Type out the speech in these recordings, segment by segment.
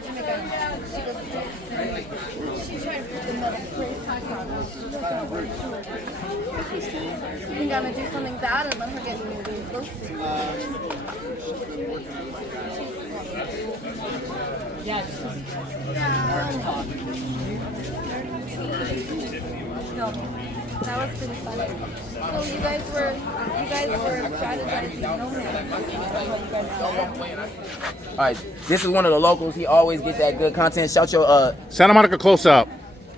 sergeant again. She tried to put the metal brace back on. We gotta do something bad and let her get moving close. No, that was pretty funny. So you guys were strategizing. All right, this is one of the locals. He always gets that good content. Shout your Santa Monica close up.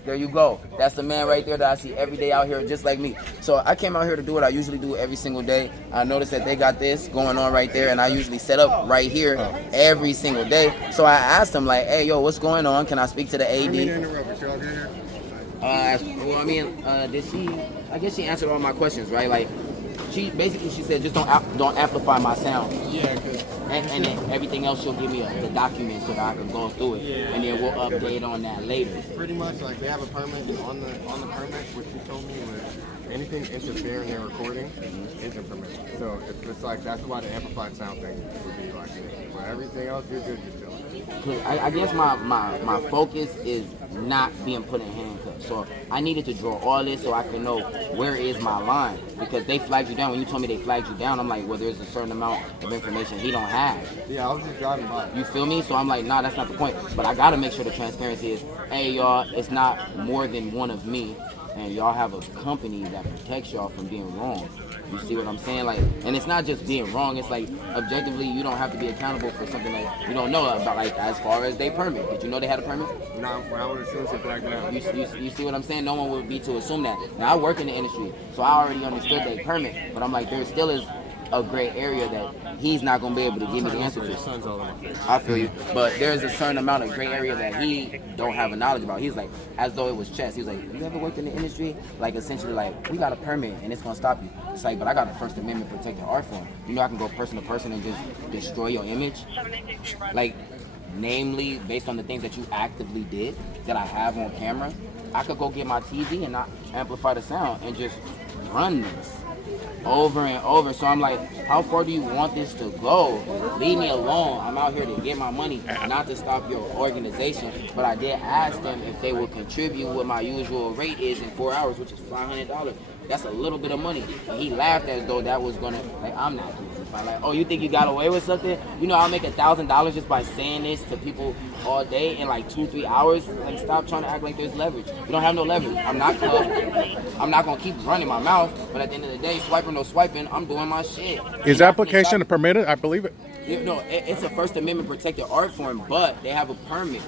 There you go. That's the man right there that I see every day out here, just like me. So I came out here to do what I usually do every single day. I noticed that they got this going on right there, and I usually set up right here every single day. So I asked them like, "Hey, yo, what's going on? Can I speak to the AD?" Well, I mean, did she? I guess she answered all my questions, right? Like, she said just don't amplify my sound. Yeah. And then everything else she'll give me the document so that I can go through it, and then we'll update on that later. Pretty much, like they have a permit, and on the permit, what she told me was anything interfering in their recording isn't permitted. So it's like that's why the amplified sound thing would be like it. But everything else, you're good, you're chilling. I guess my focus is not being put in handcuffs. So I needed to draw all this so I can know where is my line, because they flagged you down. When you told me they flagged you down, I'm like, well, there's a certain amount of information he don't have. Yeah, I was just driving by. You feel me? So I'm like, nah, that's not the point. But I gotta make sure the transparency is, hey, y'all, it's not more than one of me, and y'all have a company that protects y'all from being wrong. You see what I'm saying? Like, and it's not just being wrong. It's like objectively, you don't have to be accountable for something that you don't know about. Like as far as they permit, did you know they had a permit? No, I would assume it's like that. You see what I'm saying? No one would be to assume that. Now I work in the industry, so I already understood they permit. But I'm like, there still is a gray area that he's not gonna be able to give me the answer to. I feel you, but there's a certain amount of gray area that he don't have a knowledge about. He's like, as though it was chess. He's like, you ever worked in the industry? Like essentially, like we got a permit and it's gonna stop you. It's like, but I got a First Amendment protected art form. You know, I can go person to person and just destroy your image. Like, namely, based on the things that you actively did that I have on camera, I could go get my TV and not amplify the sound and just run this over and over. So I'm like, how far do you want this to go? Leave me alone. I'm out here to get my money, not to stop your organization. But I did ask them if they would contribute what my usual rate is in 4 hours, which is $500. That's a little bit of money. And he laughed as though that was gonna, like, I'm not gonna justify. Like, oh, you think you got away with something? You know, I'll make $1,000 just by saying this to people all day in like 2-3 hours. Like, stop trying to act like there's leverage. You don't have no leverage. I'm not I'm not gonna keep running my mouth, but at the end of the day, swiping no swiping, I'm doing my shit. Is application permitted? I believe it. No, it's a First Amendment protected art form, but they have a permit.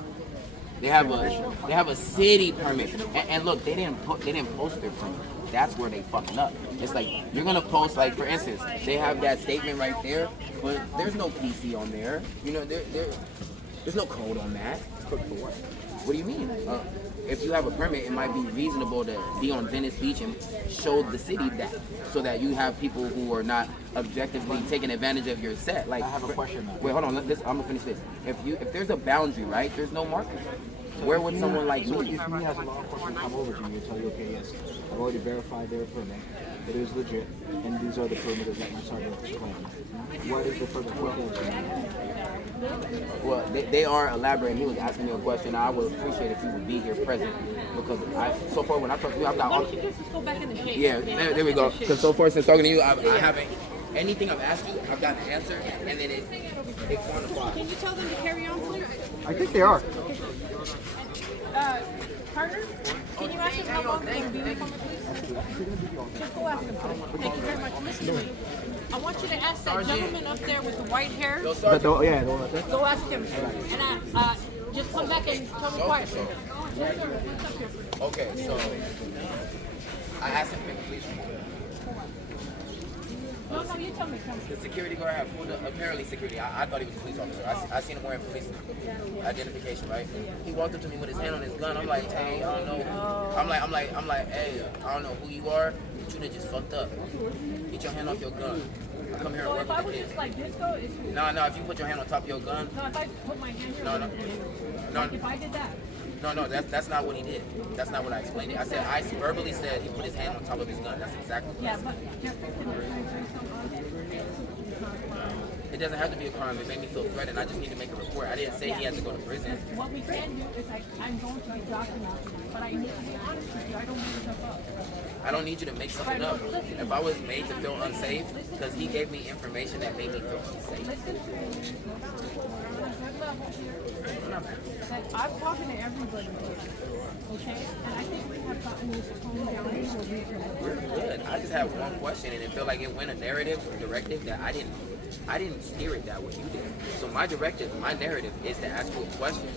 They have a city permit. And look, they didn't post their permit. That's where they fucking up. It's like, you're gonna post, like, for instance, they have that statement right there, but there's no PC on there. You know, there's no code on that. What do you mean? If you have a permit, it might be reasonable to be on Venice Beach and show the city that, so that you have people who are not objectively taking advantage of your set. Like, I have a question now. Wait, hold on. I'm gonna finish this. If there's a boundary, right? There's no marker. Where would someone like me? If me as a law enforcement come over to you and tell you, okay, yes, I've already verified their permit, it is legit, and these are the perimeters that my sergeant is claiming. What is the further question? Well, they are elaborating. He was asking me a question. I would appreciate if you would be here present, because so far when I talk to you, I've got all. Just go back in the shade. Yeah, there we go. Because so far since talking to you, I haven't. Anything I've asked you, I've gotten an answer, and then it quantifies. Can you tell them to carry on, please? I think they are. Partner, can you ask him how long they'll be with him, please? Just go ask him. Thank you very much. Listen to me. I want you to ask that gentleman up there with the white hair. No, Sergeant. Yeah, Go ask him. And just come back and tell me quietly. Okay, so I asked him to make a police report. No, you tell me. The security guard had pulled up, apparently security. I thought he was a police officer. I seen him wearing police identification, right? He walked up to me with his hand on his gun. I'm like, hey, I don't know. I'm like, hey, I don't know who you are, but you done just fucked up. Get your hand off your gun. I come here and work with the kids. Like this though, No, if you put your hand on top of your gun. No, if I put my hand here. No. If I did that. No, that's not what he did. That's not what I explained it. I said, I verbally said he put his hand on top of his gun. That's exactly what I said. Yeah, but Jeffrey, can I say something? It doesn't have to be a crime. It made me feel threatened. I just need to make a report. I didn't say he had to go to prison. What we can do is I'm going to be documenting, but I need to be honest with you. I don't make stuff up. I don't need you to make something up. If I was made to feel unsafe, because he gave me information that made me feel unsafe. Listen to me. That I'm talking to everybody, okay? And I think we have gotten this tone down to a reasonable. We're good. I just have one question, and it felt like it went a directive that I didn't steer it that way. You did. So my narrative is to ask you a question.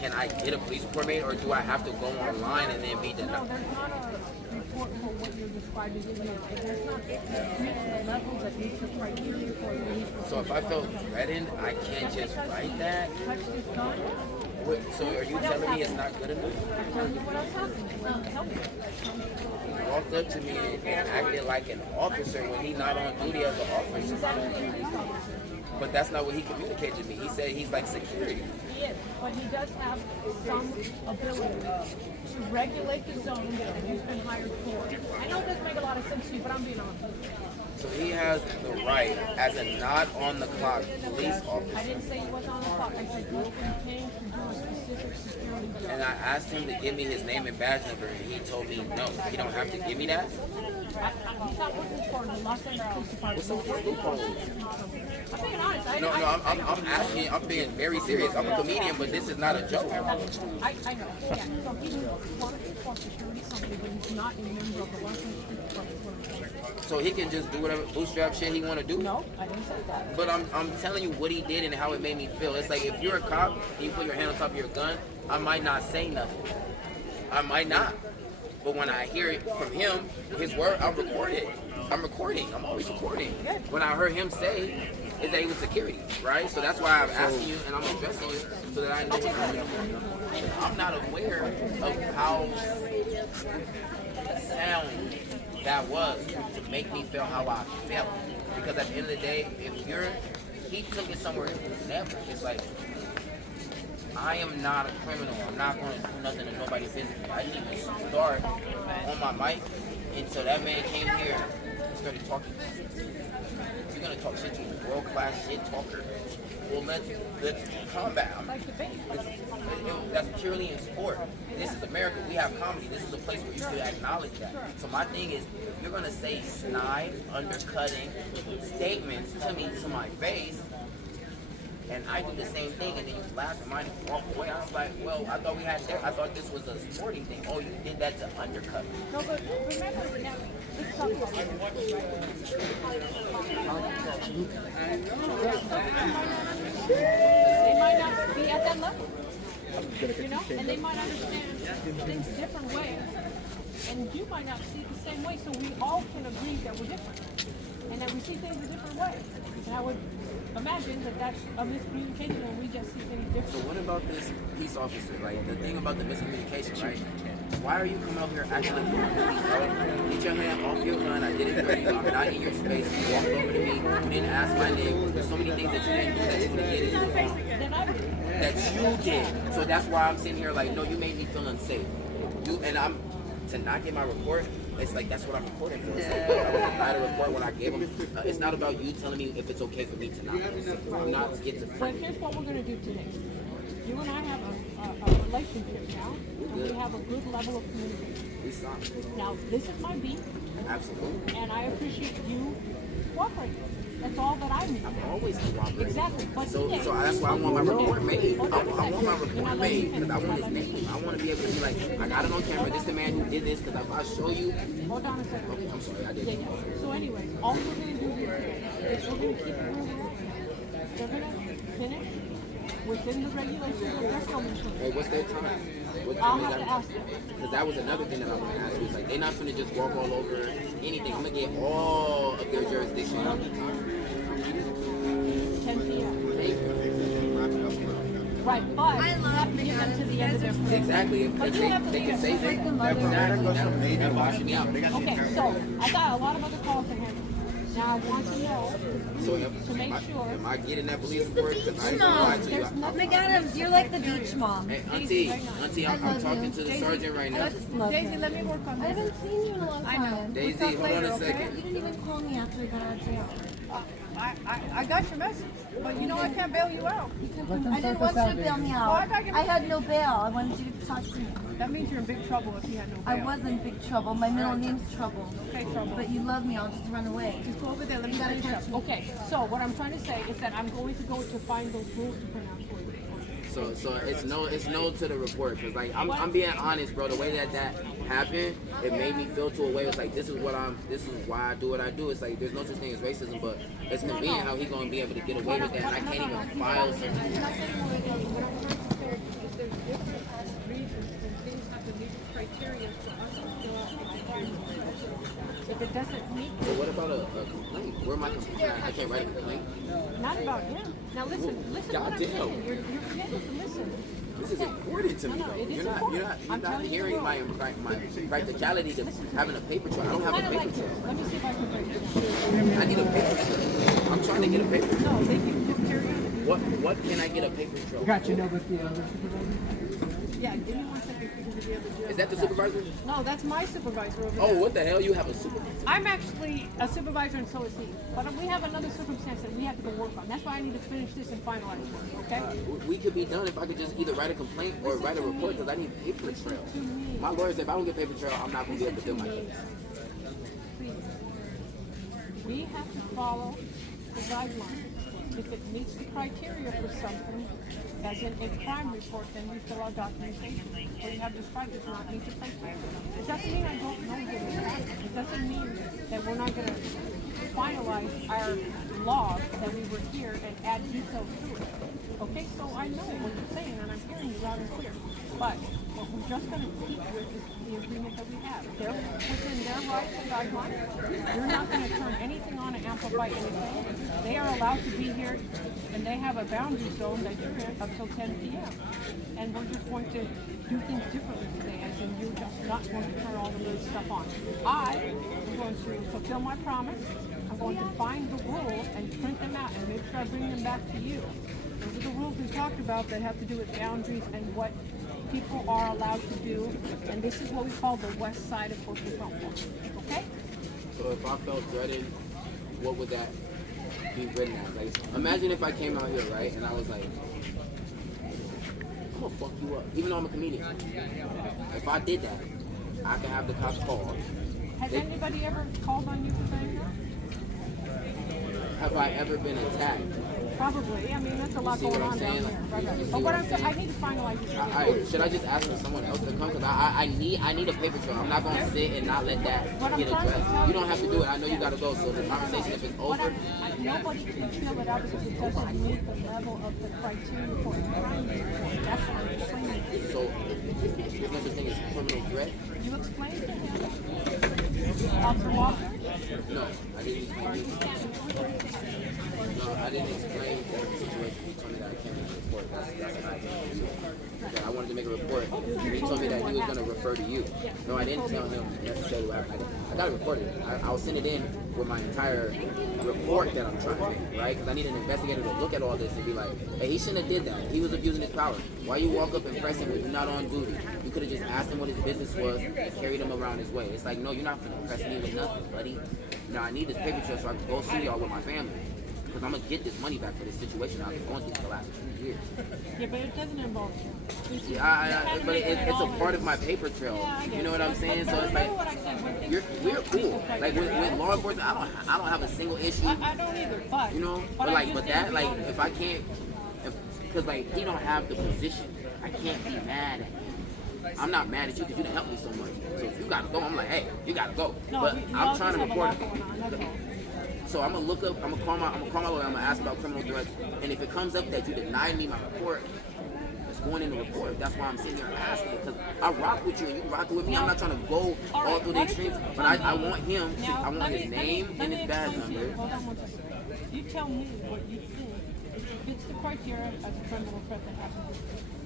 Can I get a police report made, or do I have to go online and then be denied? No, there's not a report for what you're describing in here. There's not the levels that meet the criteria for release. So if I felt threatened, I can't just write that? Touch this gun. So are you telling me it's not good enough? I'm telling you what else happened. Help me. He walked up to me and acted like an officer when he's not on duty as an officer. But that's not what he communicated to me. He said he's like security. He is, but he does have some ability to regulate the zone that he's been hired for. I know it doesn't make a lot of sense to you, but I'm being honest with you. So he has the right, as a not on the clock police I officer. didn't say he was on the clock. I said he's been paying to do a specific security job. And I asked him to give me his name and badge number, and he told me no, he don't have to give me that. He's not working for the Los Angeles Police Department. What's up with this loophole? I'm being honest. No, I'm asking, I'm being very serious. I'm a comedian, but this is not a joke. I know. Yeah. So he wanted to for security company, but he's not a member of the Los Angeles Police Department. So he can just do whatever bootstrap shit he want to do? No, I didn't say that. But I'm telling you what he did and how it made me feel. It's like if you're a cop and you put your hand on top of your gun, I might not say nothing. I might not. But when I hear it from him, his word, I'll record it. I'm recording. I'm always recording. When I heard him say is that he was security, right? So that's why I'm asking you and I'm addressing you so that I know what's going on. I'm not aware of how sound that was to make me feel how I felt. Because at the end of the day, he took it somewhere never. It's like, I am not a criminal. I'm not going to do nothing to nobody physically. I didn't even start on my mic until that man came here and started talking. You're going to talk shit to a world-class shit talker. Well, let's combat. That's purely in sport. This is America. We have comedy. This is a place where you can acknowledge that. So my thing is, if you're going to say snide, undercutting statements to me, to my face, and I do the same thing, and then you laugh at mine and walk away. I was like, well, I thought this was a sporting thing. Oh, you did that to undercut me. No, but remember now, let's talk about it, They might not be at that level, you know, and they might understand things different ways, and you might not see it the same way. So we all can agree that we're different, and that we see things a different way. And I would imagine that that's a miscommunication when we just see things different. So what about this peace officer? Like the thing about the miscommunication, right? Why are you coming out here acting like you're police, bro? Get your hand off your gun. I did it for you. I'm not in your space. You walked over to me. You didn't ask my name. There's so many things that you didn't do that you would have did if you was wrong. That you did. So that's why I'm sitting here like, no, you made me feel unsafe. To not get my report, it's like that's what I'm recording for. It's like, I was denied a report when I gave him. It's not about you telling me if it's okay for me to not. I'm not schizophrenic. But here's what we're going to do today. You and I have a relationship now, and we have a good level of communication. Now, this is my beat. Absolutely. And I appreciate you cooperating. That's all that I need. I'm always cooperating. Exactly. But So that's why I want my report made. I want my report made because I want his name. I want to be able to be like, I got it on camera. This is the man who did this because if I show you. Hold on a second. Okay, I'm sorry, I did. Yeah. So anyways, all we're going to do here today is we're going to keep it moving. They're going to finish within the regulations of their commission. Hey, what's their time? What I'll time have is to ask them. Because that was another thing that I want to ask you. It's like they're not going to just walk all over anything. I'm going to get all of their jurisdiction. 10 p.m. Right, but you have to get them to the end of their frame. Exactly. If But they, you have to they be can a say freaking that. mother. That bothers me out. Okay, so I got a lot of other calls to handle. Now I want to know So to make sure. am I getting that police report? Because I ain't gonna lie to you. McAdams, you're like the beach mom. Hey, Auntie, I'm love talking you. to the sergeant right now. Daisy, let me work on I this. haven't seen you in a long time. I know. Daisy, We'll talk hold on later, a okay? second. You didn't even call me after I got out of jail. I got your message, but you know I can't bail you out. I didn't want you to bail me out. Oh, I got your I had no bail. I wanted you to talk to me. That means you're in big trouble if you had no bail. I was in big trouble. My middle name's Trouble. Okay, trouble. But you love me. I'll just run away. Just go over there. Let me You gotta finish touch up. me. Okay, so what I'm trying to say is that I'm going to go to find those rules to pronounce for you. So it's no to the report because like I'm being honest, bro. The way that happened, it made me feel to a way. It's like this is why I do what I do. It's like there's no such thing as racism, but it's convenient how he gonna be able to get away with that. And I can't even file something. I'm not getting away with it. What I'm trying to say is there's different reasons and things have to meet the criteria for us to fill out a crime report. If it doesn't meet, So what about a complaint? Where am I complaint? I can't write a complaint. not about him. Now listen to what I'm Goddamn. saying. You're forgetting to listen. This is important to me, No, though. it is You're not I'm telling you hearing the my practicality to having a paper trail. I don't have a Kind of paper like trail. this. Let me see if I can break it down. I need a paper trail. I'm trying to get a paper trail. No, they can just carry on. What can I get a paper trail? Got you know with the other supervisor? Yeah, give me 1 second to be able to do Is that the supervisor? No, that's my supervisor over Oh, there. what the hell? You have a supervisor? I'm actually a supervisor and so is he. But we have another circumstance that we have to go work on. That's why I need to finish this and finalize it, okay? We could be done if I could just either write a complaint or write a report because I need paper trail. My lawyer said if I don't get paper trail, I'm not going to be able to do my case. Please. We have to follow the guidelines. If it meets the criteria for something, as in a crime report, then we fill out documentation. What you have described does not meet the criteria. It doesn't mean I don't know what is happening. It doesn't mean that we're not going to finalize our log that we were here and add details to it. Okay, so I know what you're saying and I'm hearing you loud and clear. But what we're just going to keep with is the agreement that we have. They're within their rights and guidelines. You're not going to turn anything on and amplify anything. They are allowed to be here and they have a boundary zone that you're in up till 10 p.m. And we're just going to do things differently today, as in you're just not going to turn all the little stuff on. I am going to fulfill my promise. I'm going to find the rules and print them out and make sure I bring them back to you. Those are the rules we talked about that have to do with boundaries and what people are allowed to do. And this is what we call the west side of Fort Lauderdale. Okay? So if I felt threatened, what would that be written as? Like, imagine if I came out here, right, and I was like, I'm gonna fuck you up, even though I'm a comedian. If I did that, I could have the cops called. Has anybody ever called on you for saying that? Have I ever been attacked? Probably. I mean, that's a lot see what going I'm on down saying? here. Right, You right. see But what what I'm I'm saying, saying? I need to finalize this. Alright, should I just ask for someone else to come? Because I need a paper trail. I'm not gonna sit and not let that What I'm get trying to addressed. tell You don't have to do it. I know you gotta go. So the conversation, if it's What over, nobody can fill it out because it doesn't meet the level of the criteria for a crime report. That's what I'm explaining. so there's no such thing as criminal threat. You explained to him, Officer Walker? No, I didn't explain. No, I didn't explain the situation. He told me that I can't make a report. That's what I told him. That I wanted to make a report. And he told me that he was going to refer to you. No, I didn't tell him necessarily what happened. I got to report it. I'll send it in with my entire report that I'm trying to make, right? Because I need an investigator to look at all this and be like, hey, he shouldn't have did that. He was abusing his power. Why you walk up and press him when you're not on duty? You could have just asked him what his business was and carried him around his way. It's like, no, you're not finna press me with nothing, buddy. Now I need this paper trail so I can go see y'all with my family. Because I'm going to get this money back for this situation I've been going through for the last 2 years. Yeah, but it doesn't involve you. Yeah, but it's a part of my paper trail. You know what I'm saying? So it's like, we're cool. Like with law enforcement, I don't have a single issue. I don't either, but... You know? But that, like, if I can't... Because, like, he don't have the position. I can't be mad at him. I'm not mad at you because you done helped me so much. So if you gotta go, I'm like, hey, you gotta go. But I'm trying to report it. So I'm gonna look up. I'm gonna call my lawyer. I'm gonna ask about criminal threats. And if it comes up that you denied me my report, it's going in the report. That's why I'm sitting here asking because I rock with you and you rock with me. I'm not trying to go all through the extremes, but I want him. I want his name and his badge number. Hold on one second. You tell me what you think fits the criteria as a criminal threat that happens.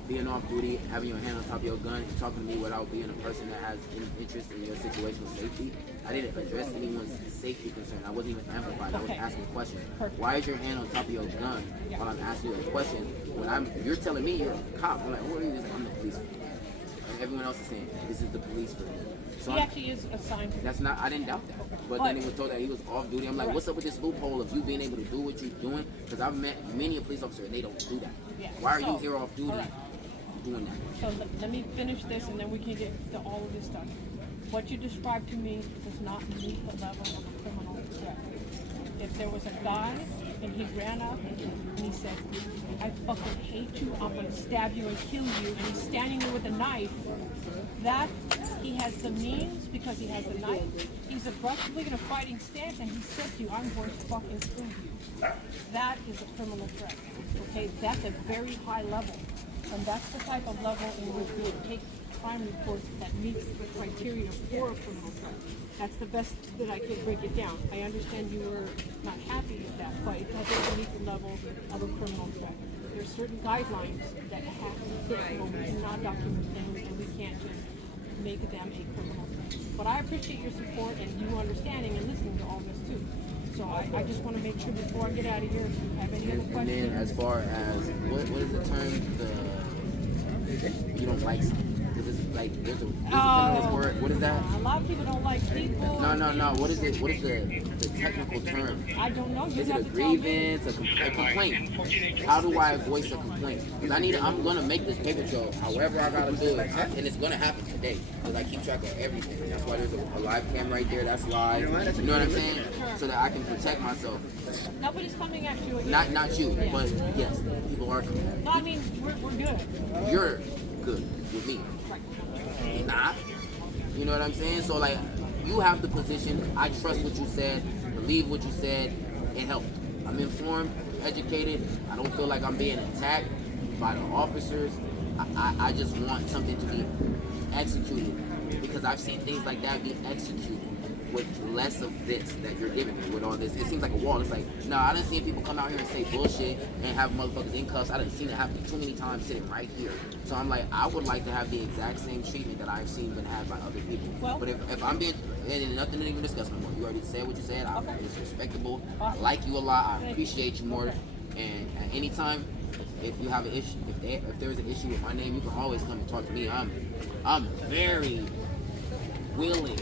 Being off duty, having your hand on top of your gun, talking to me without being a person that has any interest in your situational safety. I didn't address anyone's safety concern. I wasn't even amplified. I was Okay. asking questions. Perfect. Why is your hand on top of your gun while I'm asking you a question? When you're telling me you're a cop. I'm like, what are you? He's like, I'm the police. And everyone else is saying, this is the police for me. So He actually is assigned to that's not, I didn't doubt that. But then it was told that he was off duty. I'm like, what's up with this loophole of you being able to do what you're doing? Because I've met many a police officer and they don't do that. Yeah. Why are you So, here off duty all right. doing that? So let me finish this and then we can get to all of this stuff. What you described to me does not meet the level of a criminal threat. If there was a guy and he ran up and he said, I fucking hate you, I'm gonna stab you and kill you, and he's standing there with a knife, that he has the means because he has the knife, he's aggressively in a fighting stance and he said to you, I'm going to fucking kill you. That is a criminal threat. Okay, that's a very high level. And that's the type of level in which we would take crime reports that meets the criteria for a criminal threat. That's the best that I could break it down. I understand you were not happy with that, but it doesn't meet the level of a criminal threat. There's certain guidelines that have to be hit when we do not document things and we can't just make them a criminal threat. But I appreciate your support and you understanding and listening to all this too. So I just want to make sure before I get out of here, if you have any other And questions. then as far as, what is the term, you don't like something? Because it's like, there's a feminist word, what is that? A lot of people don't like people. No, what is it, what is the technical term? I don't know. You Is it have a to tell me. grievance, a complaint? How do I voice a complaint? Because I'm gonna make this paper trail however I gotta do it, and it's gonna happen today. Because I keep track of everything. That's why there's a live cam right there. That's live. You know what I'm saying? So that I can protect myself. Nobody's coming at you again. Not you, but yes, people are coming at me. No, I mean, we're good. You're good with me. Right. Not. You know what I'm saying? So like, you have the position. I trust what you said, believe what you said, and help. I'm informed, educated. I don't feel like I'm being attacked by the officers. I just want something to be executed because I've seen things like that be executed with less of this that you're giving me with all this. It seems like a wall. It's like, no, I done seen people come out here and say bullshit and have motherfuckers in cuffs. I done seen it happen too many times sitting right here. So I'm like, I would like to have the exact same treatment that I've seen been had by other people. Well, but if I'm being, and nothing to even discuss no more. You already said what you said. It's respectable. I like you a lot. I appreciate you more. And at any time, if you have an issue, if there's an issue with my name, you can always come and talk to me. I'm very willing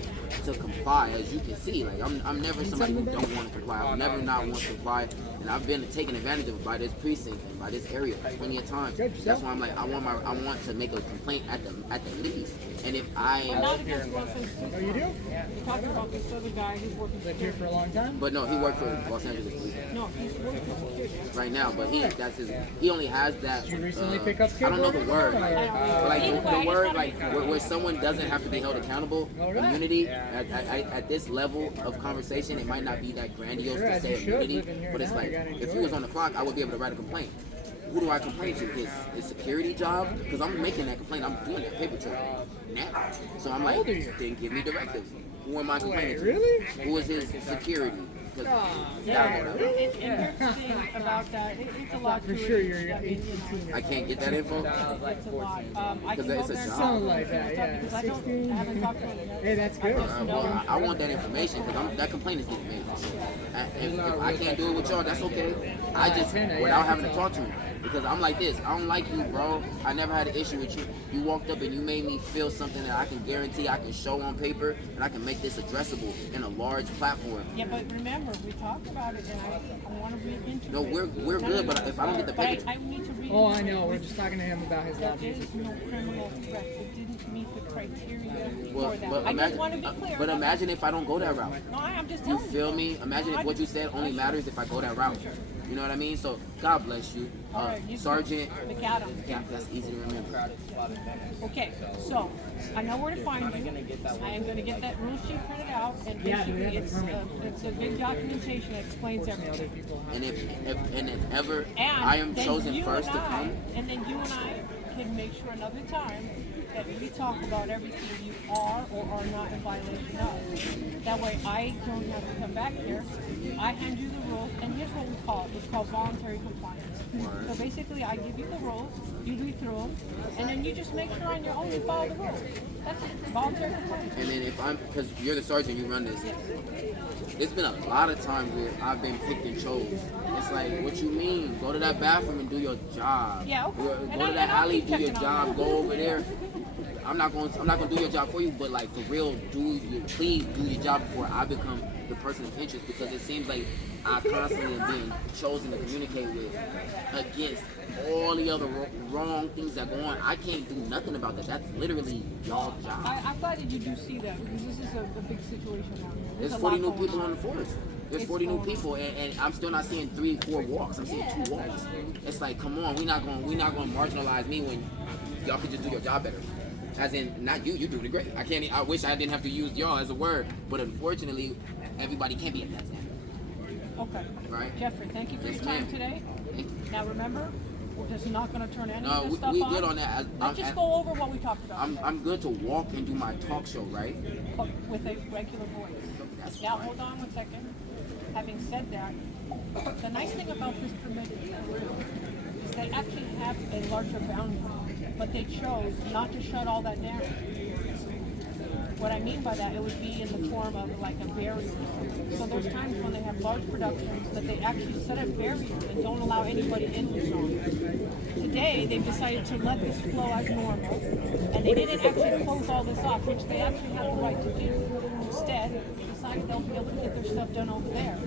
to comply, as you can see. Like I'm never somebody who don't want to comply. I'll never not want to comply, and I've been taken advantage of by this precinct and by this area plenty of times. That's why I'm like, I want to make a complaint at the least. And if I'm not against Los Angeles. Oh, you do? You're talking about this other guy who's working for Here for a long time? but no, he worked for Los Angeles Police No, he's working for security. right now. But he only has that. Did you recently pick up I don't know the skateboarding? word. Like Either way, the I word, just like wanna make where someone doesn't have to be held accountable. Alright. Immunity at this level of conversation, it might not be that grandiose Sure, to as say you should, immunity, living here but it's now, like you gotta if enjoy he was it. on the clock, I would be able to write a complaint. Who do I complain to? His security job? Because I'm making that complaint. I'm doing that paper trail now. So I'm like, old are you? then give me directives. Who am I complaining to? really? Who is his security? 'Cause And here's the thing about that. It's a lot For to sure it. you're I mean, 18 I can't get that info. it's a lot. I can Because go it's a there and job. talk Something to like him that, yeah. because I haven't talked to him yet. Hey, that's good. Well, I want that information because that complaint is getting made. If I can't do it with y'all, that's okay. I just, without having to talk to him. Because I'm like this, I don't like you, bro. I never had an issue with you. You walked up and you made me feel something that I can guarantee I can show on paper and I can make this addressable in a large platform. Yeah, but remember, we talked about it, and I want to read into it. No, we're good, but if I don't get the But paper, I need to read Oh, into I know. it. We're just talking to him about his There lobbies. is no criminal threat. It didn't meet the criteria well, for that. but I just want to be clear. but imagine if I don't go that route. No, I'm just You telling you. feel me? Imagine if what you said only matters if I go that route. You know what I mean? So God bless you, All right, you Sergeant. McAdams. Yeah, that's easy to remember. Okay, so I know where to find you. I am going to get that rule sheet printed out, and basically it's a big documentation that explains everything. And if ever And I am then chosen you first and to come, and then you and I can make sure another time that we talk about everything you are or are not in violation of. That way I don't have to come back here. I hand you the rules, and here's what we call it. It's called voluntary compliance. So basically I give you the rules, you read through them, and then you just make sure on your own you follow the rules. That's it. Voluntary compliance. And then if I'm, because you're the sergeant, you run this. It's been a lot of times where I've been picked and chose. It's like, what you mean? Go to that bathroom and do your job. Yeah, okay. Go And to that I'll alley, keep do your checking on job. that. Go over there. I'm not gonna do your job for you, but like for real, please do your job before I become the person of interest, because it seems like I constantly am being chosen to communicate with against all the other wrong things that go on. I can't do nothing about that. That's literally y'all job. I'm glad that you do see that, because this is a big situation down here. There's a 40 lot new going people on the force. There's It's 40 new going on. people, and I'm still not seeing 3-4 walks. I'm seeing 2 walks. It's like, come on, we're not gonna marginalize me when y'all could just do your job better. As in, not you doing it great. I wish I didn't have to use y'all as a word, but unfortunately, everybody can't be at that standard. Okay. Right. Jeffrey, thank you for Yes, your time ma'am. today. Now remember, we're just not going to turn any No, of this stuff we on. good on that. Let's just go over what we talked about I'm good to walk and do my talk show, right? but with a regular voice. That's Now, fine. hold on 1 second. Having said that, the nice thing about this permit is they actually have a larger boundary, but they chose not to shut all that down. What I mean by that, it would be in the form of like a barrier. So there's times when they have large productions that they actually set a barrier and don't allow anybody in the zone. Today, they've decided to let this flow as normal, and they didn't actually close all this off, which they actually have the right to do. Instead, they decided they'll be able to get their stuff done over there.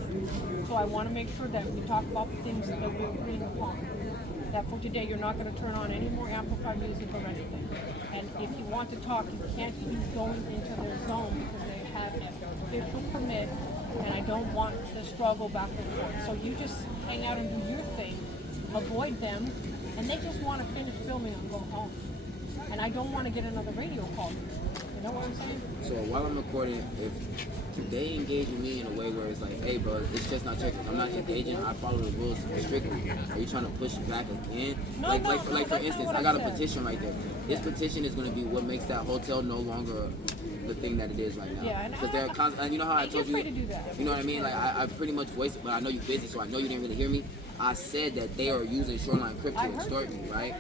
So I want to make sure that we talk about the things that we're agreeing upon. That for today, you're not going to turn on any more amplified music or anything. And if you want to talk, you can't keep going into their zone because they have an official permit, and I don't want the struggle back and forth. So you just hang out and do your thing, avoid them, and they just want to finish filming and go home. And I don't want to get another radio call. You know what I'm saying? So while I'm recording, if they engage with me in a way where it's like, hey bro, it's just not checking. I'm not engaging. I follow the rules strictly. Are you trying to push back again? No, like no, for that's not instance, what I I got a said. petition right there. This petition is going to be what makes that hotel no longer the thing that it is right now. Yeah, and Because they're and you know how I Hey, told you're you. free to do that. You know what I mean? Like I pretty much voiced it, but I know you're busy, so I know you didn't really hear me. I said that they are using Shoreline Crypt to I heard extort me, right?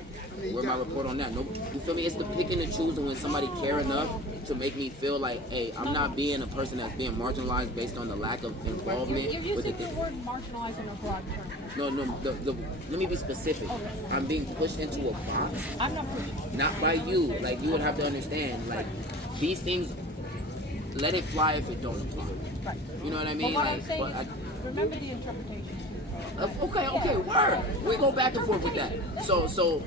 Where's my report on that? No, you feel me? It's the picking and choosing when somebody care enough to make me feel like, hey, I'm not being a person that's being marginalized based on the lack of involvement. You're with using the the word marginalizing a broad term. no, let me be specific. I'm being pushed into a box, I'm not pushing. not by you. Like, you would have to understand, like, these things, let it fly if it don't apply. Right. You know what I But mean? what Like, I'm saying but is, remember the interpretation. okay, word. We go back and forth with that. So,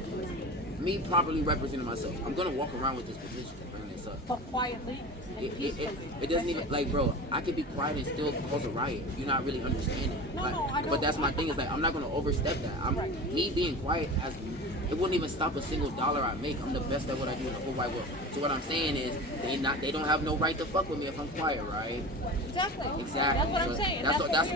me properly representing myself, I'm gonna walk around with this petition and bring this up. But quietly and peacefully. It doesn't even, like, bro, I could be quiet and still cause a riot. You're not really understanding. No, Like, no, I don't. but that's my thing, is like, I'm not gonna overstep that. Right. Me being quiet it wouldn't even stop a single dollar I make. I'm the best at what I do in the whole wide world. So what I'm saying is, they don't have no right to fuck with me if I'm quiet, right? Exactly. Exactly. That's what So I'm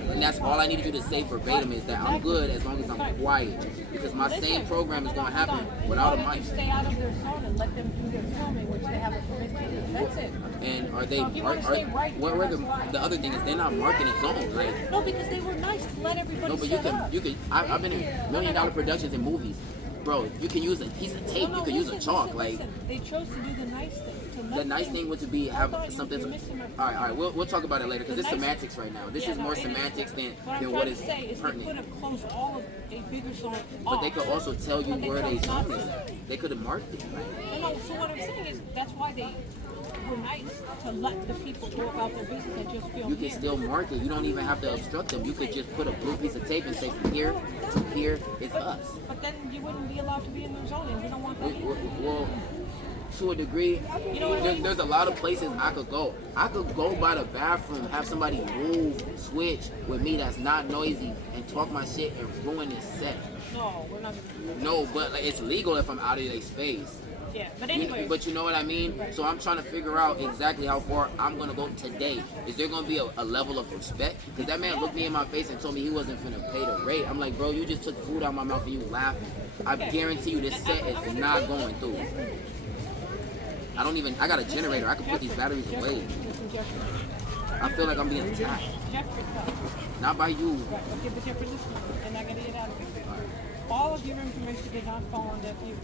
saying. That's all I needed you to say verbatim, is that I'm good as long as I'm quiet. Because my same program is gonna happen without a mic. Stay out of their zone and let them do their filming, which they have a permit to do. That's it. And are they? So if you wanna stay right where there, the, that's fine. the other thing is, they're not marking a zone. Like, No, because they were nice to let everybody no, but set up. you can. I've been in $1 million productions and movies, bro. You can use a piece of tape. No, You can use a listen, chalk. listen, Like, listen. They chose to do the nice thing. To let the nice them- thing would to be have Hold on, something. you're missing my All right. We'll talk about it later, because The it's nice- semantics right now. This Yeah, is no, more it is. semantics than What I'm what trying is to say is they pertinent. could have closed all of a bigger zone But they off. could also tell you But they where they chose not zone to. is. They could have marked it. Right? No, so what I'm saying is that's why they were nice to let the people go about their business and just film You can here. still mark it. You don't even have to obstruct them. You could just put a blue piece of tape and say, from here to here is us. But then you wouldn't be allowed to be in their zone, and we don't want that either. Well, to a degree, You know what I mean? there's a lot of places I could go. I could go by the bathroom, have somebody move, switch with me that's not noisy, and talk my shit and ruin this set. No, we're not gonna do that. No, but like, it's legal if I'm out of their space. Yeah, but anyway. But you know what I mean? So I'm trying to figure out exactly how far I'm going to go today. Is there going to be a level of respect? Because that man looked me in my face and told me he wasn't finna pay the rate. I'm like, bro, you just took food out of my mouth and you laughing. I guarantee you this set is not going through. I don't even. I got a generator. I can put these batteries away. Listen, Jeffrey. I feel like I'm being attacked. Jeffrey, Not by you. right, okay, but Jeffrey, listen, and I gotta get out of here. All of your information did not fall on deaf ears.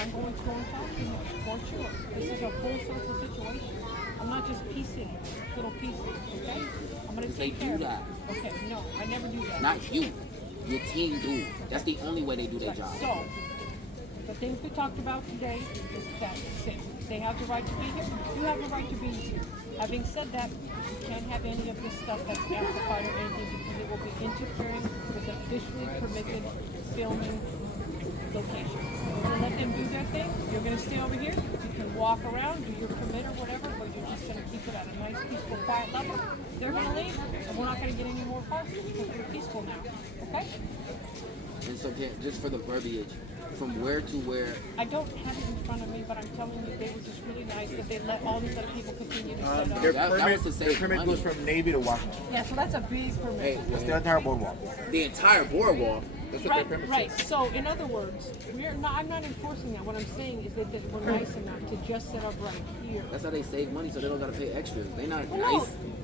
I'm going to go and talk to you for sure. This is a full circle situation. I'm not just piecing little pieces, okay? I'm gonna They take do care of that. it. Okay, no, I never do that. Not you. Your team do. That's the only way they do their job. So, the things we talked about today is that they have the right to be here. You have the right to be here. Having said that, you can't have any of this stuff that's amplified or anything because it will be interfering with officially permitted filming location. We're gonna let them do their thing. You're gonna stay over here. You can walk around, do your permit or whatever, but you're just gonna keep it at a nice, peaceful, quiet level. They're gonna leave, and we're not gonna get any more calls because we're peaceful now. Okay? And so, just for the verbiage, from where to where? I don't have it in front of me, but I'm telling you, they were just really nice that they let all these other people continue to set up. Their That was permit, to their save permit money. goes from Navy to Washington. Yeah, so that's a big permit. Hey, It's the entire boardwalk. the entire boardwalk. That's what Right, their permit right. says. So, in other words, I'm not enforcing that. What I'm saying is that we're nice enough to just set up right here. That's how they save money, so they don't gotta pay extras. They not Well,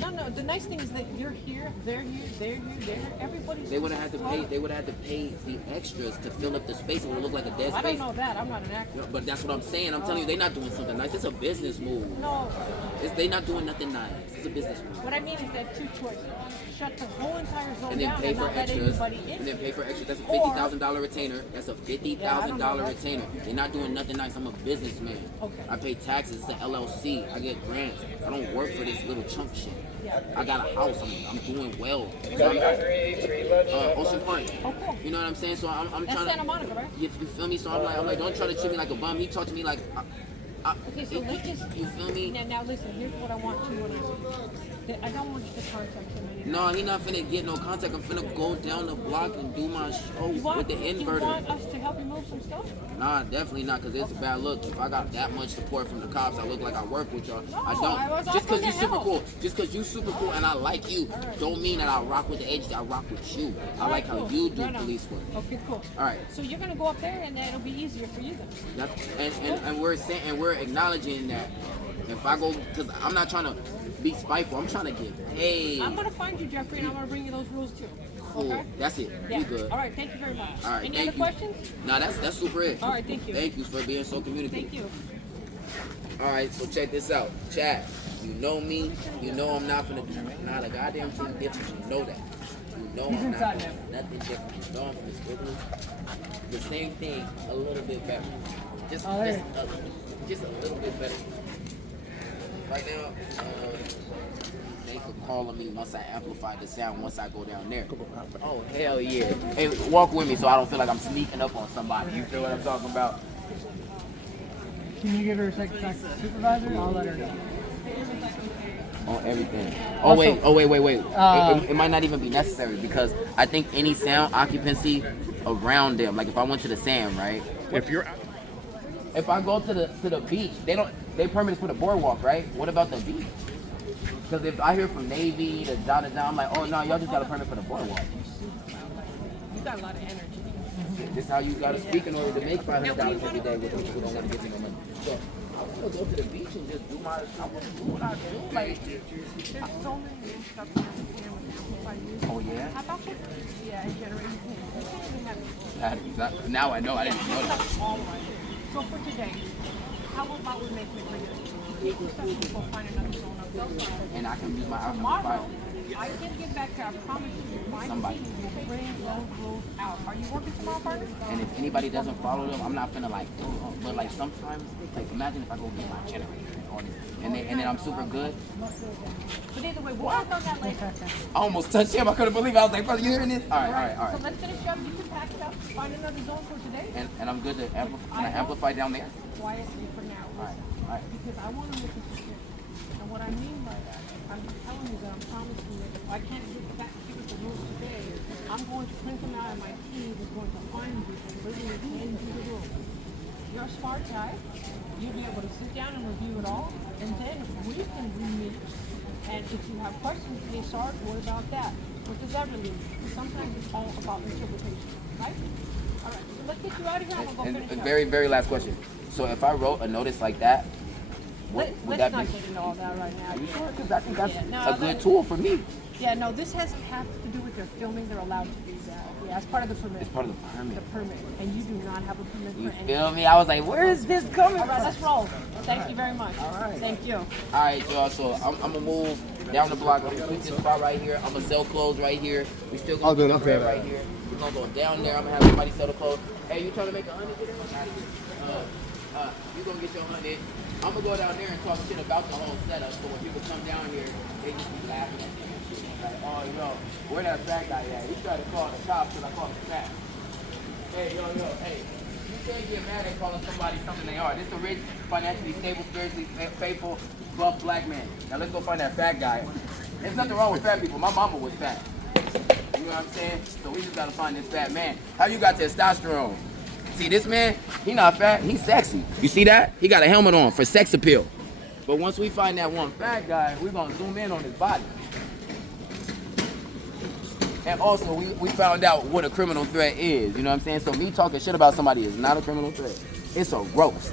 nice. no. The nice thing is that you're here, they're here, they're here, they're here. Everybody's. They would have had to pay. flow. They would have had to pay the extras to fill up the space. It would look like a dead I don't space. know that. I'm not an actor. No, but that's what I'm saying. I'm telling you, they're not doing something nice. It's a business move. No. They not doing nothing nice. It's a business move. What I mean is that two choices: shut the whole entire zone And then down pay and for not let extras. anybody in. And then pay for extras. That's a Or- $50,000 retainer. That's a $50,000 that. retainer. They're not doing nothing nice. I'm a businessman. Okay. I pay taxes. It's an LLC. I get grants. I don't work for this little chunk shit. Yeah. I got a house. I'm doing well. So Ocean Park. Oh, cool. You know what I'm saying? So I'm That's trying Santa to. Monica, right? You feel me? So I'm like, don't try to treat me like a bum. He talked to me like. Okay, so let's just. You feel me? Now listen. Here's what I want you to do. I don't want you to contact him anymore. No, he not finna get no contact. I'm finna go down the block and do my show with the You inverter. want us to help you move some stuff? Nah, definitely not, because it's a bad look. If I got that much support from the cops, I look like I work with y'all. I No, I was don't. Just because offering you to super help. cool. Just because you super cool and I like you, don't mean that I rock with the agency. I rock with you. I like how Cool. you do Right on. police work. Okay, cool. All right. So you're gonna go up there, and then it'll be easier for you then. And we're saying, and we're acknowledging that if I go, because I'm not trying to be spiteful. I'm trying to get paid. I'm gonna find you, Jeffrey, and I'm gonna bring you those rules too. Cool. Okay? That's it. Yeah. You good. All right. Thank you very much. All right, Any thank other you. questions? Nah, that's super it. All right, thank you. Thank you for being so communicative. Thank you. All right, so check this out. Chat, you know me. You know I'm not gonna do not a goddamn thing different. You know that. You know I'm not doing nothing different. You know I'm gonna scribble the same thing a little bit better. Just a little bit better. Right now, they could call on me once I amplify the sound, once I go down there. Oh, hell yeah. Hey, walk with me so I don't feel like I'm sneaking up on somebody. You feel what I'm talking about? Can you give her a second back to the supervisor? I'll let her know. On everything. Oh wait. It might not even be necessary because I think any sound occupancy around them, like if I went to the sand, right? If I go to the beach, they permit us for the boardwalk, right? What about the beach? Because if I hear from Navy to down, I'm like, oh no, y'all just got a permit for the boardwalk. You got a lot of energy. This is how you gotta speak in order to make $500 every day with people who don't want to give me no money. So I want to go to the beach and just do I want to do what I do. Like, There's so many instructions on the camera now. If I use oh yeah. how about this? Yeah, it generates pain. You can't even have Now I know. I didn't know that. all right. So for today, how about we make it regular? Take your stuff and go find another zone up there. And I can use my Tomorrow, I can get back to, I promise you, my Somebody. team will bring those rules out. Are you working tomorrow, partner? And if anybody doesn't follow them, I'm not finna like, but like sometimes, like imagine if I go get my generator and all this, and then I'm super good. But either way, we'll work on that later. I almost touched him. I couldn't believe it. I was like, brother, you hearing this? All right. So let's finish up. You can pack it up, find another zone for today. And I'm good to amplify down there. Quietly for now. All right. Because I want to make it secure. And what I mean by that, I'm telling you that I'm promising you that if I can't get back to you with the rules today, I'm going to print them out and my team is going to find you and literally hand you the rules. You're a smart guy. You'll be able to sit down and review it all, and then we can re-meet. And if you have questions, hey, Sarge, what about that? What does that really mean? Because sometimes it's all about interpretation, right? All right, so let's get you out of here. I'm going to go finish And up. very, very last question. So if I wrote a notice like that, would Let's that not be? get into all that right now. Because I think that's Yeah, no, a good tool for me. Yeah, no, this has to do with their filming. They're allowed to do that. Yeah, it's part of the permit. It's part of the permit. The permit. And you do not have a permit You for anything. feel me? I was like, where is this coming All right, from? let's roll. Thank you very much. All right. Thank you. All right, y'all. So I'm gonna move down the block. I'm gonna put this spot right here. I'm gonna sell clothes right here. We still gonna do the bread right here. We're gonna go down there. I'm gonna have somebody sell the clothes. Hey, you trying to make 100 today? You gonna get your 100. I'm gonna go down there and talk shit about the whole setup. So when people come down here, they just be laughing at me and shit. Like, oh, yo, where that fat guy at? He tried to call the cops because I called him fat. Hey, yo, hey. You can't get mad at calling somebody something they are. This is a rich, financially stable, spiritually faithful, buff black man. Now let's go find that fat guy. There's nothing wrong with fat people. My mama was fat. You know what I'm saying? So we just gotta find this fat man. How you got testosterone? See this man? He not fat, he's sexy. You see that? He got a helmet on for sex appeal. But once we find that one fat guy, we're gonna zoom in on his body. And also, we found out what a criminal threat is. You know what I'm saying? So me talking shit about somebody is not a criminal threat. It's a roast.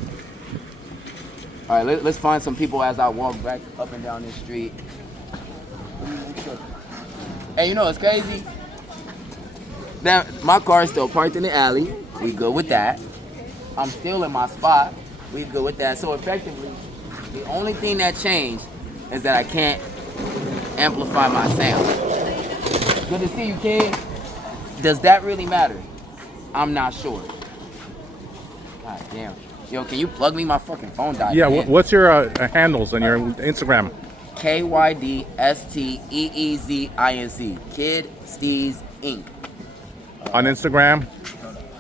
All right, let's find some people as I walk back up and down this street. Hey, you know what's crazy? Now, my car is still parked in the alley. We good with that. I'm still in my spot. We good with that. So effectively, the only thing that changed is that I can't amplify my sound. Good to see you, kid. Does that really matter? I'm not sure. God damn. Yo, can you plug me? My fucking phone died. Yeah, man. what's your handles on your Instagram? KydSteezInc. KydSteez Inc. On Instagram?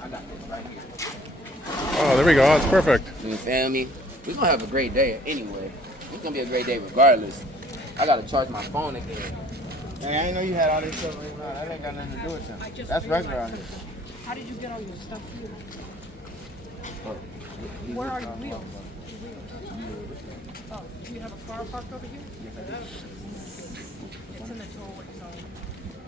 I got this right here. Oh, there we go. That's perfect. You feel me? We're gonna have a great day anyway. It's gonna be a great day regardless. I gotta charge my phone again. Hey, I didn't know you had all this stuff right now. That ain't got nothing to do with them. That's regular out here. How did you get all your stuff here? Oh, Where are your wheels? Oh, do you have a car parked over here? It's in the tollway zone.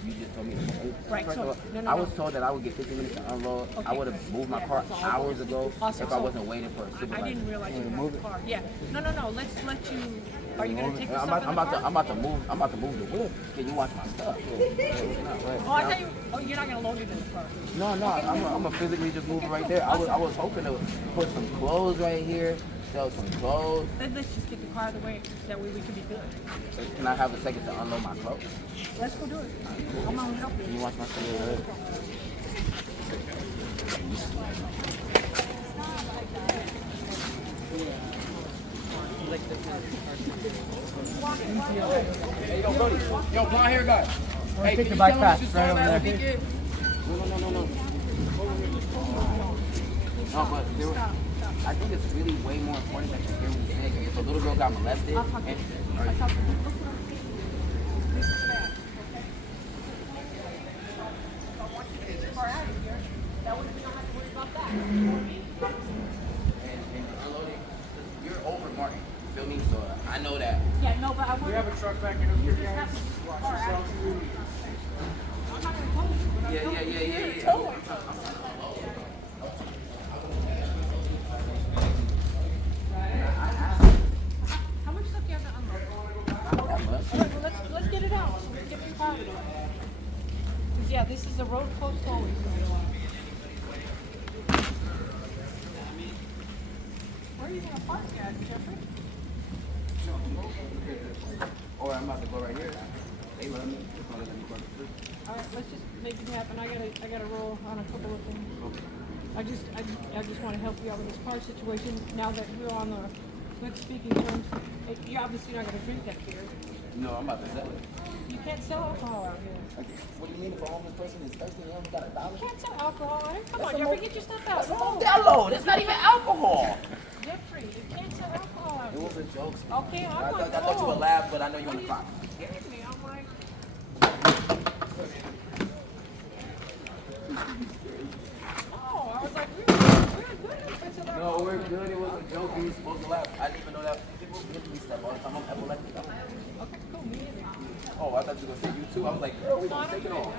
you just told me to Right, First so- of all, no, I was told that I would get 15 minutes to unload. I Okay. would have moved my car hours ago Awesome. if I wasn't waiting for a I supervisor. didn't realize you had a car. Yeah. No. Let's let you. Are you gonna take the I'm stuff in the car? about to move the whip. Can you watch my stuff? Oh, I thought you. Oh, you're not gonna load it in the car. No, I'm gonna physically just move it right there. I was hoping to put some clothes right here, sell some clothes. Then let's just get the car out of the way. That way we can be good. Can I have a second to unload my clothes? Let's go do it. I'm gonna help Can you. you watch my stuff? Hey, yo, Brody. Yo, blonde hair guy. Hey, take can the you bike tell him path what you right saw over last there. weekend? No. No, but there was, I think it's really way more important that you hear what he's saying. If a little girl got molested, I'll talk to you. I'll talk to you. Look what I'm thinking. This is bad, okay? If I want you to get the car out of here, that way we don't have to worry about that. You know what I mean? and unloading, you're over Martin. You feel me? So I know that. Yeah, no, but I want. We have a truck back in here, You just have guys. to get the Watch car out yourselves. of here. I'm not gonna tell you. But Yeah. Tell her. How much stuff do you have to unload? That much. Okay, well, let's get it out. Let's get your car out of the way. 'Cause, yeah, this is a road closed always. Where are you gonna park at, Jeffrey? Or I'm about to go right here. They love me. Just wanna let me go to sleep. All right, let's just make it happen. I gotta roll on a couple of things. I just want to help you out with this car situation. Now that we're on the good speaking terms, you're obviously not gonna drink that beer. No, I'm about to sell it. You can't sell alcohol out here. What do you mean if a homeless person is thirsty and they only got $1? You can't sell alcohol out here. Come That's on, a Jeffrey, mo- get your stuff out. That's a Go. Modelo. That's not even alcohol. Jeffrey, you can't sell alcohol out It here. was a joke. Okay, I I'm thought, like, I thought you would laugh, but I know you want to cry. scared me. I'm like, oh, I was like, we're good. I said, No, we're good. It was a joke. We were supposed to laugh. I didn't even know that. People give me stuff all the time. I'm epileptic. okay, cool, me either. Oh, I thought you were going to say you too. I was like, girl, we going to take it off.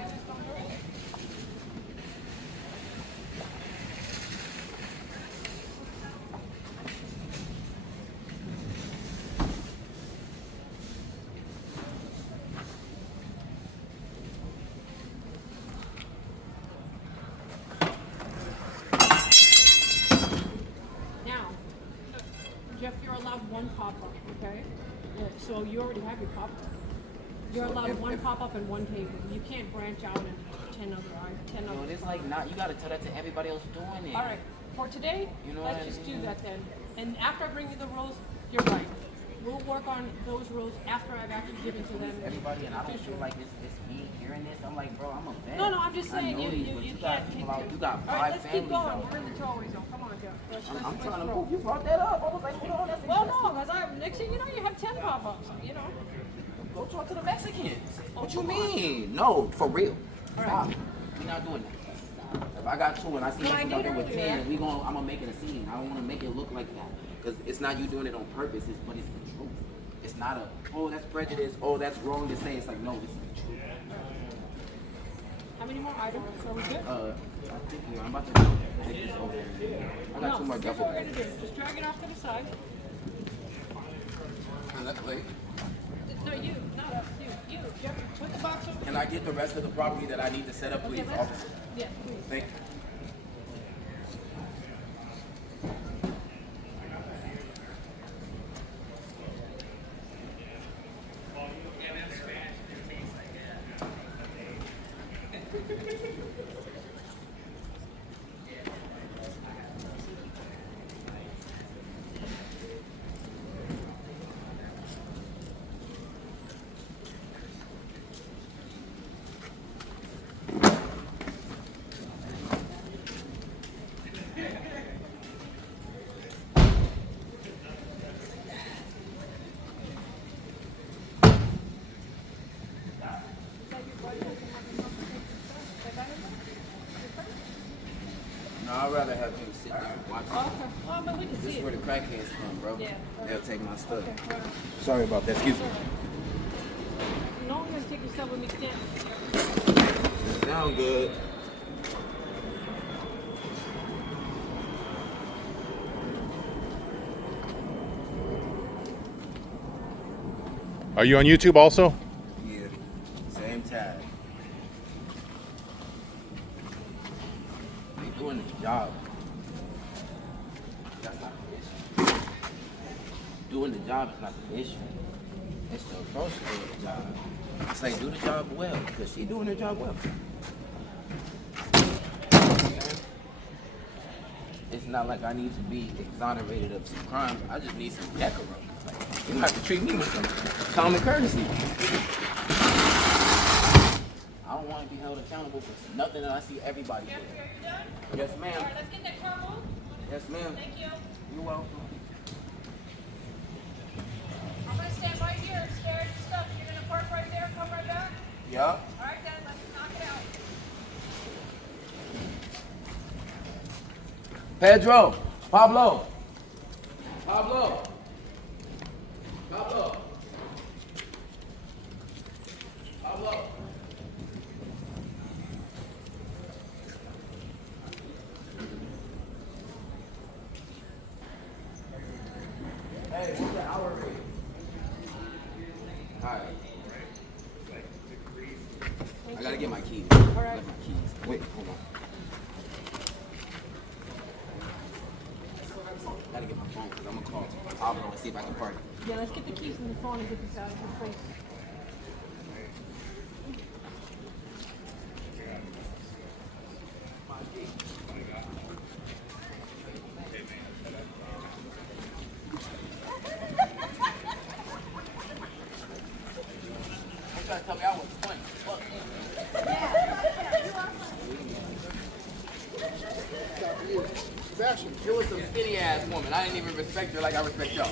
So you already have your pop-up. You're allowed one pop-up and one table. You can't branch out and 10 other. Yo, it's like not. You gotta tell that to everybody else doing it. All right. For today, You know let's what I just mean? do that then. And after I bring you the rules, you're right. We'll work on those rules after I've actually given to them. Everybody, and I don't feel like it's me hearing this. I'm like, bro, I'm a vet. No, I'm just I saying know you these, but you got can't people out. take You got All 5 right, let's keep families going. out. We're in the tollway zone. Come on, Joe. I'm trying to roll. move. You brought that up. I was like, hold on, that's Well, interesting. no, because next thing you know, you have 10 pop-ups. You know. Go talk to the Mexicans. What you mean? No, for real. Stop. We not doing that. If I got 2 and I see But I you out did there with earlier. 10, I'm gonna make it a scene. I don't want to make it look like that because it's not you doing it on purpose. But it's the truth. It's not a that's prejudice. Oh, that's wrong to say. It's like no, this is the truth. How many more items? So are we good? I think I'm about to take this over there. I got 2 more Here's duffel what we're bags. gonna do. Just drag it off to the side. No, you, not us. You. Jeff, put the box over. Can I get the rest of the property that I need to set up, please, let's- officer? Yeah, please. Thank you. No, I'd rather have him sit there and watch it. Okay. Oh, but we can This see is it. where the crackheads come, bro. Yeah. They'll take my stuff. Okay, all right. Sorry about that. Excuse me. No one's gonna take your stuff with me standing. Sound good. Are you on YouTube also? Yeah. Same tag. They doing the job. That's not the issue. Doing the job is not the issue. It's the approach to doing the job. It's like do the job well, because she doing her job well. It's not like I need to be exonerated of some crimes. I just need some decorum. Like, you have to treat me with some common courtesy. I don't want to be held accountable for nothing that I see everybody do. Yes, ma'am. All right, let's get that car moved. Yes, ma'am. Thank you. You're welcome. I'm gonna stand right here and stare at your stuff. You're gonna park right there, come right back. Yeah. All right, then, let's knock it out. Pedro. Pablo. Pablo. Pablo. Pablo. Hey, what's the hour rate? Alright. I gotta get my keys. Alright. My keys. Wait, hold on. Gotta get my phone because I'm gonna call Pablo and see if I can park. Yeah, let's get the keys and the phone and get this out of your face. You trying to tell me I was funny. Fuck. Sebastian, It was some skinny ass woman. I didn't even respect her like I respect y'all.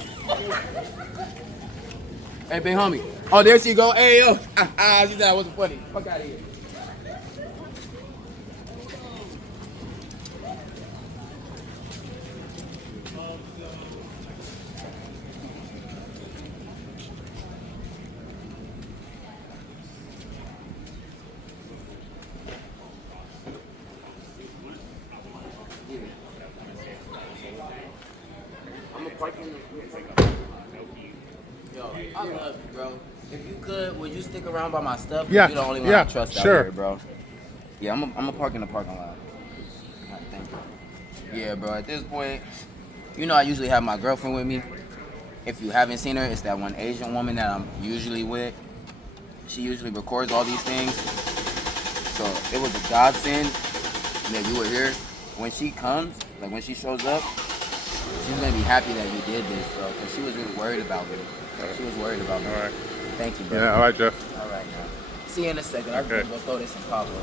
Hey, big homie. Oh, there she go. Hey, yo. She said I wasn't funny. Fuck out of here. I'm gonna park in the. Yo, I love you, bro. If you could, would you stick around by my stuff? Yeah, You're the only one yeah, I trust sure. out here, bro. Yeah, I'm gonna park in the parking lot. Alright, thank you. Yeah, bro. At this point, you know I usually have my girlfriend with me. If you haven't seen her, it's that one Asian woman that I'm usually with. She usually records all these things. So it was a godsend that you were here. When she comes, like when she shows up, she's gonna be happy that you did this, bro, because she was really worried about me. She was worried about me. All right. Thank you, bro. Yeah, all right, Jeff. All right, now. See you in a second. I'm Okay. gonna go throw this in Pablo.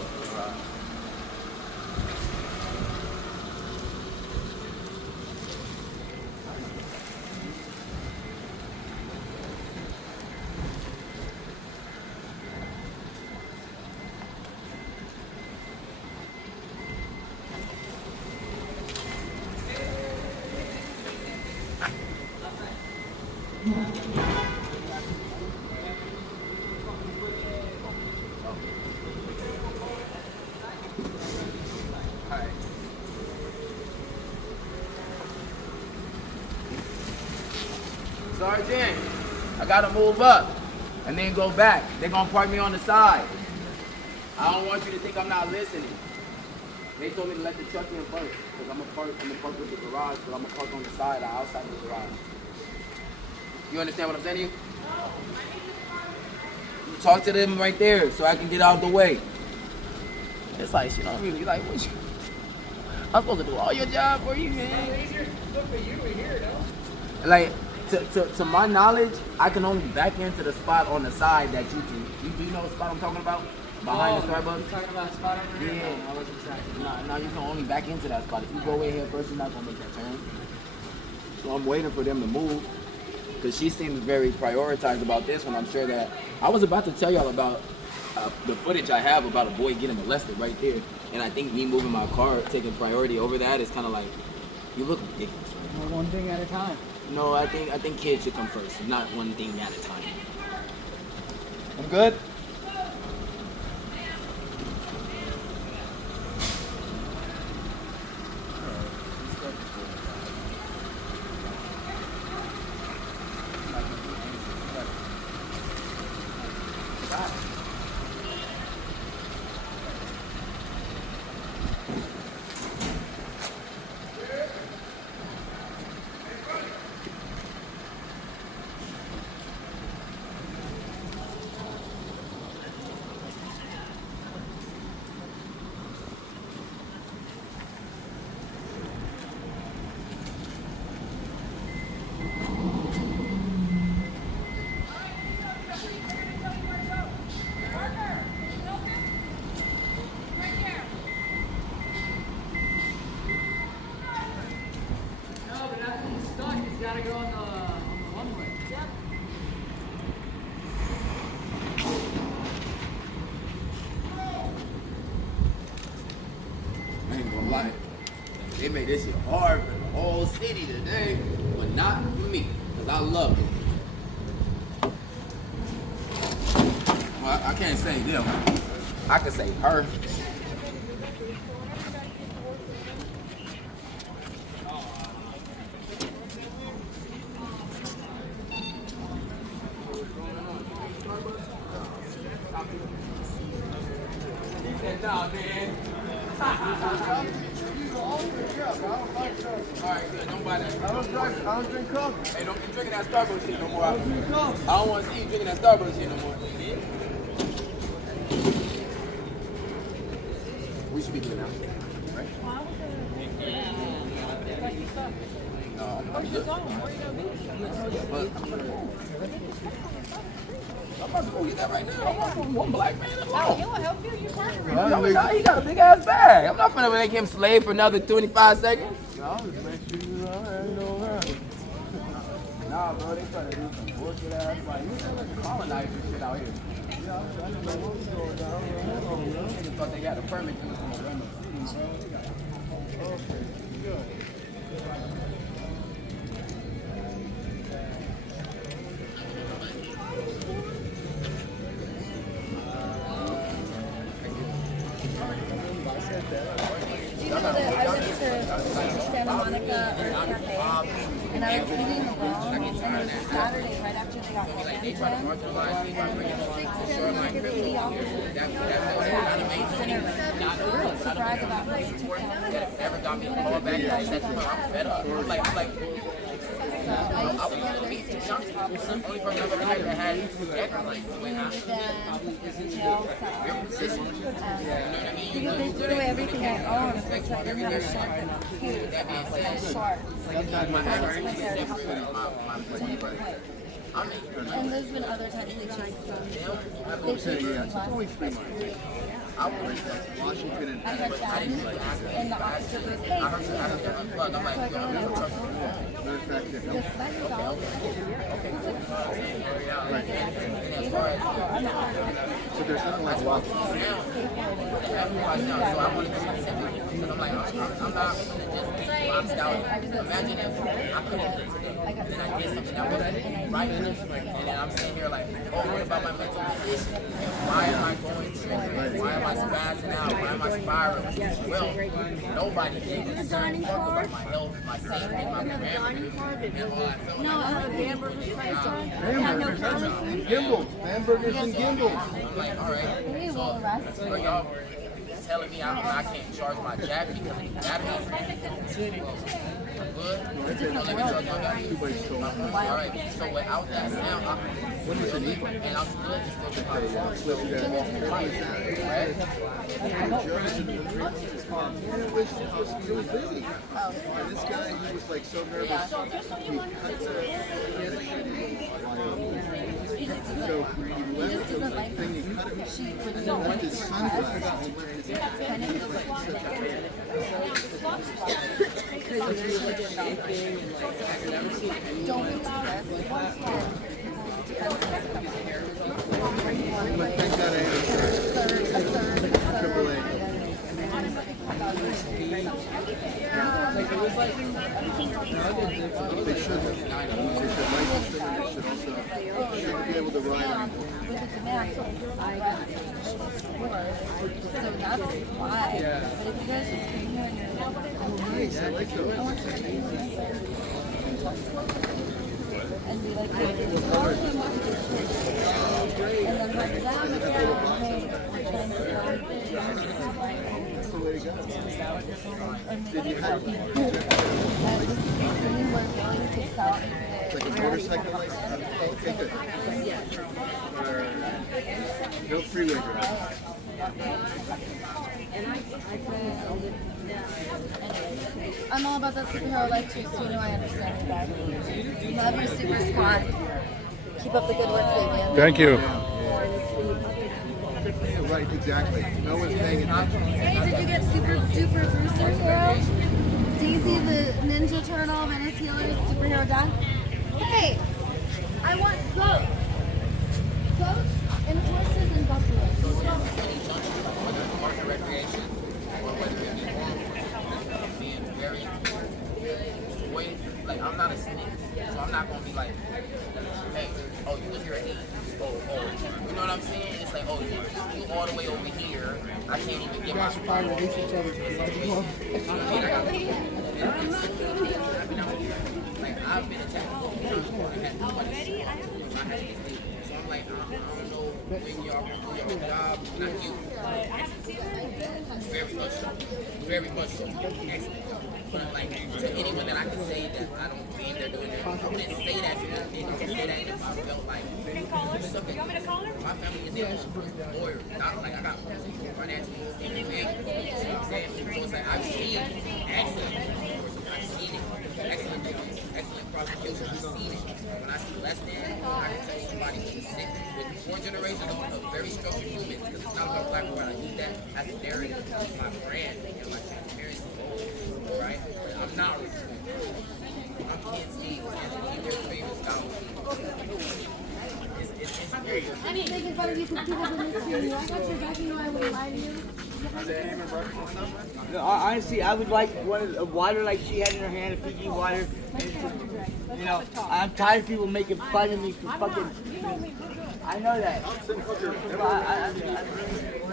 Sergeant, I gotta move up and then go back. They're gonna park me on the side. I don't want you to think I'm not listening. They told me to let the truck in first because I'm gonna park with the garage, but I'm gonna park on the side, outside of the garage. You understand what I'm saying to you? You talk to them right there so I can get out of the way. It's like, she don't really like, what you, I'm supposed to do all your job for you, man. Like, to my knowledge, I can only back into the spot on the side that you can. Do you know what spot I'm talking about? Behind the Starbucks? You talking about a spot over here? Yeah. No, I wasn't exactly. No, you can only back into that spot. If you go way ahead first, you're not going to make that turn. So I'm waiting for them to move. Because she seems very prioritized about this one. I'm sure that I was about to tell y'all about the footage I have about a boy getting molested right there. And I think me moving my car, taking priority over that is kind of like, you look ridiculous. Well, one thing at a time. No, I think kids should come first, not one thing at a time. I'm good. Like, they made this shit hard for the whole city today, but not for me, because I love it. Well, I can't say them. I can say her. Alright, good. Don't buy that. I don't drink coffee. Hey, don't be drinking that Starbucks shit no more. I don't want to see you drinking that Starbucks shit no more. We should be doing that. Right? No, I'm good. I'm about to go get that right now. I'm not from one black man alone. He will help you. You work for No, he got a big ass bag. I'm not finna make him slave for another 25 seconds. I'll just make sure you know that. Nah, bro, they trying to do some bullshit ass. Like, you know, colonize this shit out here. Yeah, I didn't know what was going on. Niggas thought they got a permit to run the city, bro. Okay, good. You know that I went to Santa Monica Earth Cafe, and I was eating alone, and it was a Saturday right after they got Hampton, and 6 Santa Monica PD officers were surprised about this. Never got me called back. I'm fed up. I'm like, to go to their station probably. And then jail cells. Because they threw away everything I owned, so I didn't have a shark that was cute. Like a shark. And there's been other times they just chased me last. I had that, and the officer goes, hey, so I go and I walk over. This side dog. So there's nothing like walking. Imagine if I could have and then I did something that wasn't right, and then I'm sitting here like, oh, what about my mental condition? Why am I going through? Why am I spazzing out? Why am I spiraling? Well, nobody gave a concern about my health, my safety, my family, and all that. No, I have a hamburger price on. Gimbals, hamburgers and gimbals. I'm like, all right, Hey, well, arrest so y'all telling me I can't charge my jack because of the battery? I'm good. Let me charge my battery. All right, so without that sound, and I'm good to still get my He was busy. And this guy, he was like so nervous. He cut he had a shitty so he left the thing, he cut it, and then left his sunglasses, and left his kind of don't be But thank God I had a triple A. They should be able to ride. with the demand, so that's why. But if you guys just came here and you're Nice, I like those. and be like, hey, this is all we want to do. And then have them say, hey, we're trying to That's the way to go. Did you have this is the scene where Billy takes out Like a motorcycle license? Okay, good. No freeway drive. I'm all about that superhero life too, so you know I understand you guys. Love your super squad. Keep up the good work, Fabian. Thank you. Right, exactly. No one's paying attention. Hey, did you get super duper Brewster hero? Daisy the Ninja Turtle, Venice Healer, superhero done? Hey, I want goats. Goats and horses and buffaloes. Whether it's park and recreation or whether it's being very way, like I'm not a snitch, so I'm not gonna be like, hey, oh you was here at 8, oh, you know what I'm saying? It's like, oh you all the way over here, I can't even get my spot. Like I've been attacked already. So I'm like, I don't know when y'all gonna do your job, not you. Very much so. Very much so. Excellent. But like to anyone that I can say that I don't believe they're doing their job, I wouldn't say that to them. I can say that if I felt like my family is a lawyer. Not like I got financial stable family. You know what I'm saying? So it's like I've seen excellent courses. I've seen it. Excellent judges, excellent prosecution. I've seen it. When I see less than, I can tell somebody who's sick with 4 generations of very structured humans, because it's not about black or white. I use that as a narrative of my brand and my transparency. Right? I'm not rich. I'm KydSteez, and their favorite scholar. It's great. I'm making fun of you because people didn't see you. I got your back, you know I wouldn't lie to you. No, honestly, I would like one of the water like she had in her hand, a Fiji water. You know, I'm tired of people making fun of me for fucking. I know that.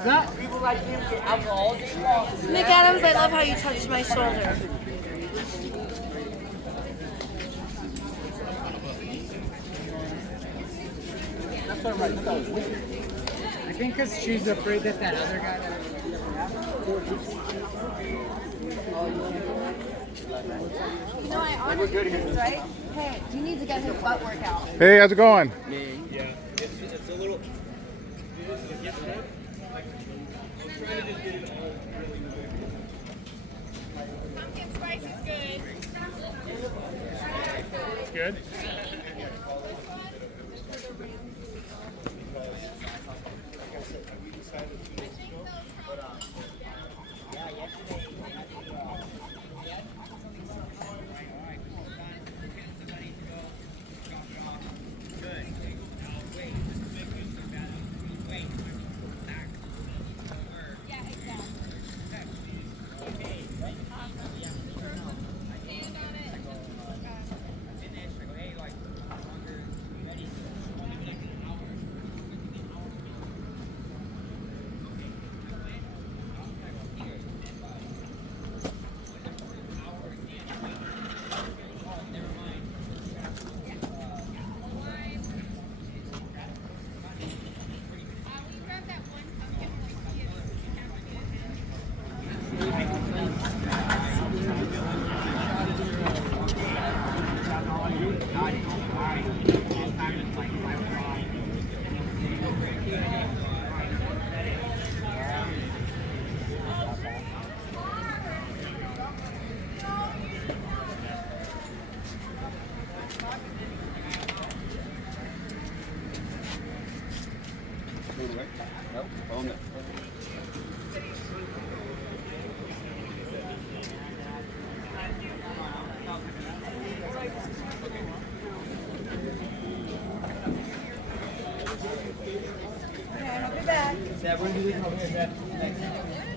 Not people like him get alcohol all day long. Nick Adams, I love how you touched my shoulder. I think because she's afraid that that other guy. You know, I honor things, right? Hey, you need to get his butt workout. Hey, how's it going? Yeah, it's a little. Pumpkin spice is good. Good. Okay, I'll be back.